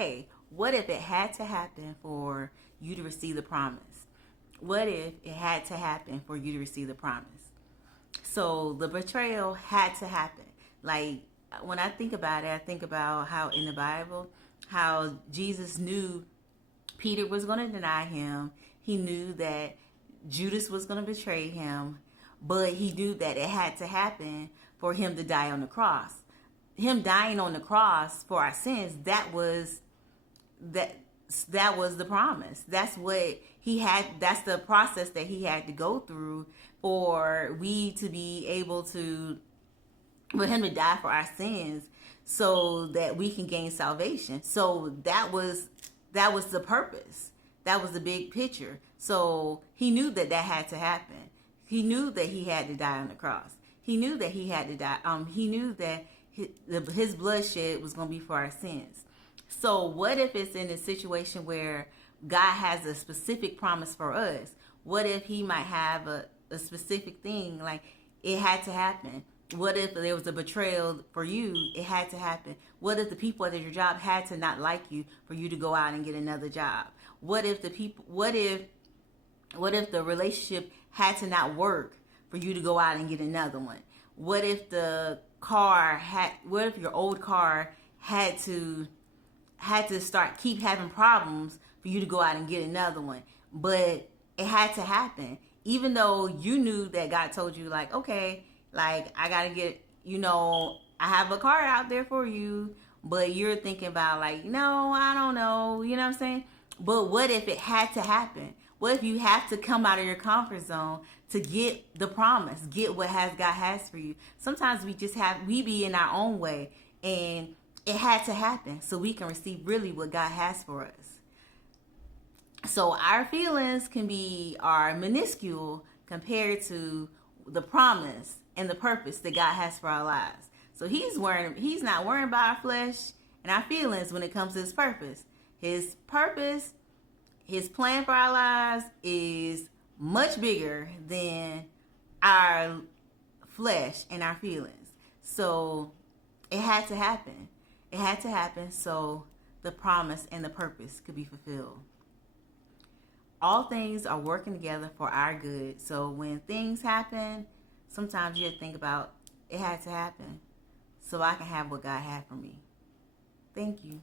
hey, what if it had to happen for you to receive the promise? What if it had to happen for you to receive the promise? So the betrayal had to happen. Like, when I think about it, I think about how in the Bible, how Jesus knew Peter was going to deny him. He knew that Judas was going to betray him, but he knew that it had to happen for him to die on the cross. Him dying on the cross for our sins, that that was the promise. That's what he had. That's the process that he had to go through for we to be able to, for him to die for our sins, so that we can gain salvation. So that was the purpose. That was the big picture. So he knew that that had to happen. He knew that he had to die on the cross. He knew that he had to die. He knew that his bloodshed was going to be for our sins. So what if it's in a situation where God has a specific promise for us? What if he might have a specific thing, like it had to happen? What if there was a betrayal for you? It had to happen. What if the people at your job had to not like you for you to go out and get another job? What if the relationship had to not work for you to go out and get another one? What if what if your old car had to keep having problems for you to go out and get another one? But it had to happen. Even though you knew that God told you, like, okay, like, I got to get, I have a car out there for you, but you're thinking about, like, no, I don't know, you know what I'm saying? But what if it had to happen? What if you have to come out of your comfort zone to get the promise, get what God has for you? Sometimes we be in our own way, and it had to happen so we can receive really what God has for us. So our feelings are minuscule compared to the promise and the purpose that God has for our lives. So he's not worrying about our flesh and our feelings when it comes to his purpose. His purpose, his plan for our lives is much bigger than our flesh and our feelings. So it had to happen. It had to happen so the promise and the purpose could be fulfilled. All things are working together for our good. So when things happen, sometimes you have to think about, it had to happen so I can have what God had for me. Thank you.